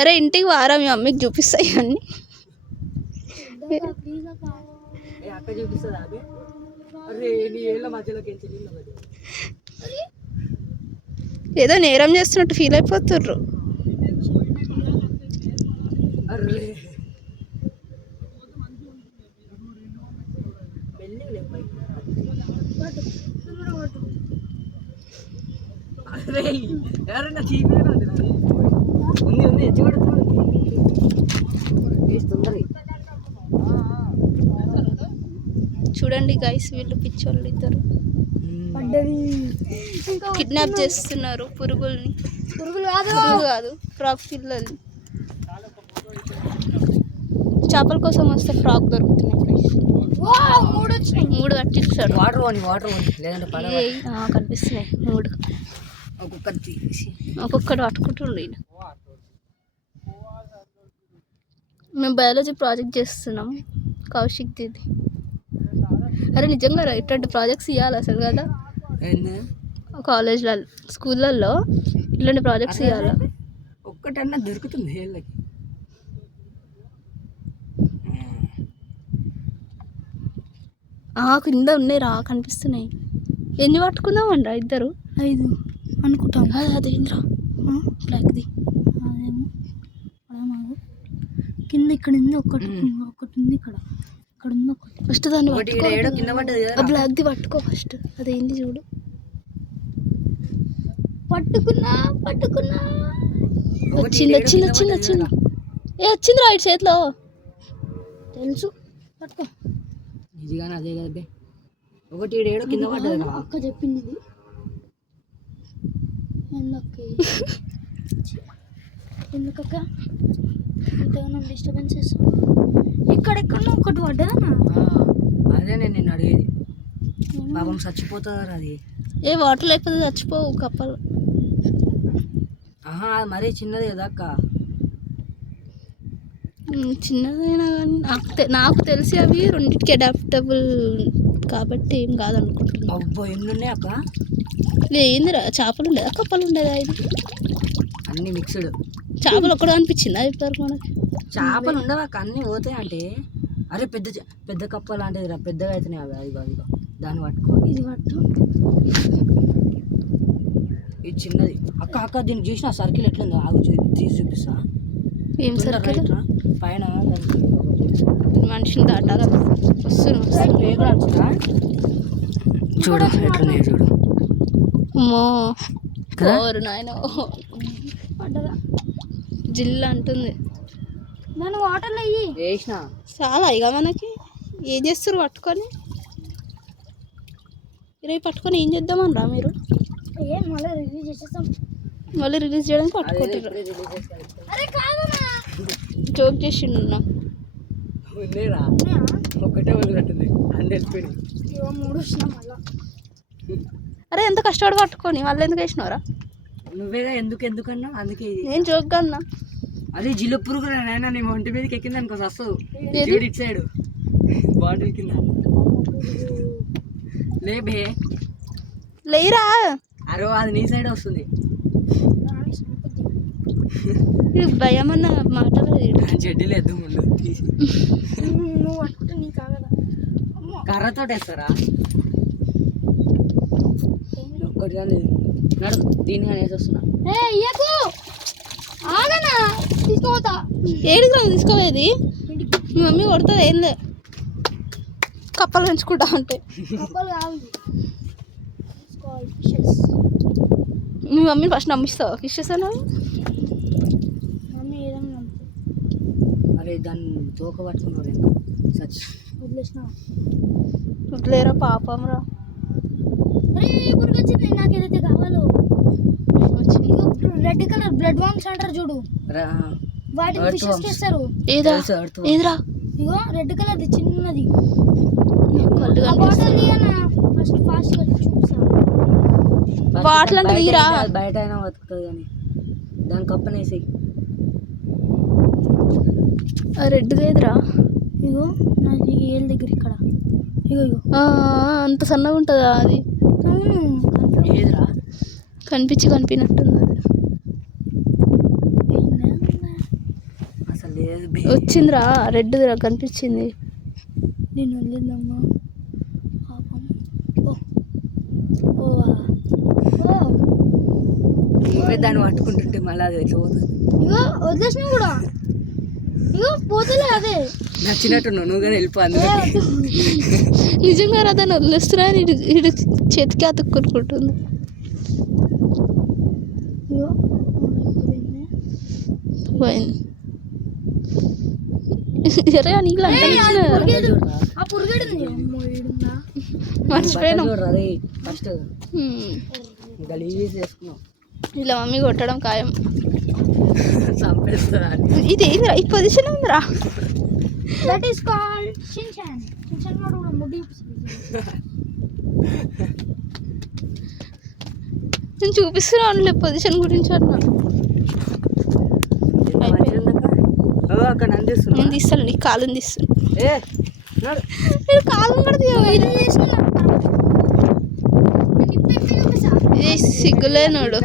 అరే ఇంటికి వారా మీ మమ్మీకి చూపిస్తాయి అన్ని ఏదో నేరం చేస్తున్నట్టు ఫీల్ అయిపోతుర్రు. చూడండి గైస్, వీళ్ళు పిచ్చోళ్ళు ఇద్దరు కిడ్నాప్ చేస్తున్నారు పురుగుల్ని. పురుగు కాదు ఫ్రాక్ పిల్లల్ని. చేపల కోసం వస్తే ఫ్రాక్ దొరుకుతున్నాయి. 3 కట్టించాడు. కనిపిస్తున్నాయి 3. ఒక్కొక్కటి పట్టుకుంటుండే. మేము బయాలజీ ప్రాజెక్ట్ చేస్తున్నాం కౌశిక్ దీది. అరే నిజంగా ఇట్లాంటి ప్రాజెక్ట్స్ ఇవ్వాలి అసలు కదా కాలేజ్లలో స్కూళ్ళల్లో. ఇట్లాంటి ప్రాజెక్ట్స్ ఇవ్వాలి. ఒక్కటన్నా దొరుకుతుంది. కింద ఉన్నాయి రా కనిపిస్తున్నాయి. ఎన్ని పట్టుకుందామండి ఇద్దరు? 5 అనుకుంటాం. అదేంద్రా బ్లాక్ది కింద ఇక్కడ ఉంది. ఒకటి ఉంది ఇక్కడ ఉంది ఒకటి. ఫస్ట్ దాన్ని బ్లాక్ది పట్టుకో ఫస్ట్. అదేంది చూడు. పట్టుకున్నా వచ్చింది. వచ్చిందిరా ఇటు చేతిలో. తెలుసు పట్టుకో. అదే కదా ఒకటి ఏడో కింద పడ్డది. అక్క చెప్పింది ఇది. ఎందుకక్క ఇంతగానో డిస్టర్బెన్స్ చేస్తాను. ఇక్కడెక్కడో ఒకటి పడ్డదన్నా. అదే నేను నిన్ను అడిగేది. పాపం చచ్చిపోతుందా అది? ఏ వాటర్ లేకపోతే చచ్చిపోవు కప్పలు. అది మరీ చిన్నది కదా అక్క. చిన్నదైనా కానీ నాకు తెలిసి అవి రెండింటికి అడాప్టబుల్ కాబట్టి ఏం కాదనుకుంటున్నాను. అబ్బో ఎన్ని ఉన్నాయి అక్క? ఏందిరా చేపలు ఉండేదా కప్పలు ఉండేదా? ఇది అన్ని మిక్స్డ్. చేపలు ఒక్కడ అనిపించిందా ఇప్పటివరకు మనకి? చేపలు ఉండవు అక్క, అన్నీ పోతాయి. అంటే అరే పెద్ద కప్ప లాంటిది రా, పెద్దగా అవుతున్నాయి అవి. అవి దాన్ని పట్టుకో. ఇది పట్టు. ఇది చిన్నది అక్క. దీన్ని చూసిన సర్కిల్ ఎట్లుందో ఆగు తీసి చూపిస్తా. ఏం సర్కిల్? పైన మనిషిని దాటాలి. చూడు ఎట్లున్నాయి చూడు. అమ్మో నాయన పడ్డదా జిల్లా అంటుంది. దాన్ని వాటర్లో వేసిన చాలా ఇక మనకి. ఏం చేస్తారు పట్టుకొని? రేపు పట్టుకొని ఏం చేద్దామని రా మీరు? మళ్ళీ రిలీజ్ చేయడానికి పట్టుకుంటారు. జోక్ చేసిండు. ఒకటే వదిలినట్టుంది. అరే ఎంత కష్టపడి పట్టుకొని వాళ్ళు ఎందుకు వేసినవరా? నువ్వేగా ఎందుకన్నా అందుకే. నేను జోక్గా అన్నా. అదే జిల్లు పురుగు నైనా నీ ఒంటి మీదకి ఎక్కింది అనుకో వస్తుంది. ఇటు సైడ్ బాటిల్ కింద లేబే లేరా. అరే అది నీ సైడ్ వస్తుంది. భయం అన్న మాటలు చెడ్డీ లేదు. కర్రతో వేస్తారా? ఒక్కటి కానీ నడు దీన్ని కానీ వేసి వస్తున్నా. తీసుకోపోతా. ఏడుగా తీసుకోవేది? మీ మమ్మీ కొడుతుంది. ఏం లేదు కప్పలు పెంచుకుంటా ఉంటే. మీ మమ్మీని ఫస్ట్ నమ్మిస్తావా ఫిషెస్ అన్నది? అరే దాన్ని తోక పట్టుకున్నారు వదిలేరా పాపం రా. నాకు ఏదైతే కావాలో రెడ్ కలర్ బ్లడ్ వామ్స్ అంటారు చూడు, వాటిని ఫిషెస్ చేస్తారు. ఏదిరా? ఇగో రెడ్ కలర్ చిన్నది బాటిల్ అంటే తీరా. బయట అయినా బతుకుతుంది కానీ దాని కప్పనేసి. రెడ్గా ఏదిరా? ఇగో నాది ఏళ్ళ దగ్గర ఇక్కడ. ఇగో ఇగో అంత సన్నగా ఉంటుందా అది? ఏదిరా? కనిపించినట్టుంది అది. లేదు బే. వచ్చిందిరా రెడ్ కనిపించింది. నేను వెళ్ళిందమ్మా పాపం. ఓ ఓ నువ్వే దాన్ని పట్టుకుంటుంటే మళ్ళీ అది ఎట్లా పోతుంది. ఇగో వదిలేసినా కూడా ఇగో పోతలే అదే నచ్చినట్టు నువ్వు కానీ వెళ్ళిపో అందులో. నిజంగా దాన్ని వదిలేస్తున్నా ఇటు చేతికి అతుక్కుంటుంది. ఇగో పోయింది. సరే నీళ్ళు మర్చిపోయినా ఫస్ట్ గలీజ్ చేసుకున్నాం. ఇలా మమ్మీ కొట్టడం ఖాయం. చంపేస్తా ఇది ఏందిరా ఈ పొజిషన్ ఉందిరా. That is called Shin-chan. Shin-chan వాడు కూడా ముడ్డి నేను చూపిస్తున్నాను పొజిషన్ గురించి అన్నా. అక్కడ అందిస్తున్నా. నేను తీస్తాను నీకు కాలు తీస్తాను. ఏ కాలు కూడా సిగ్గులేనోడు.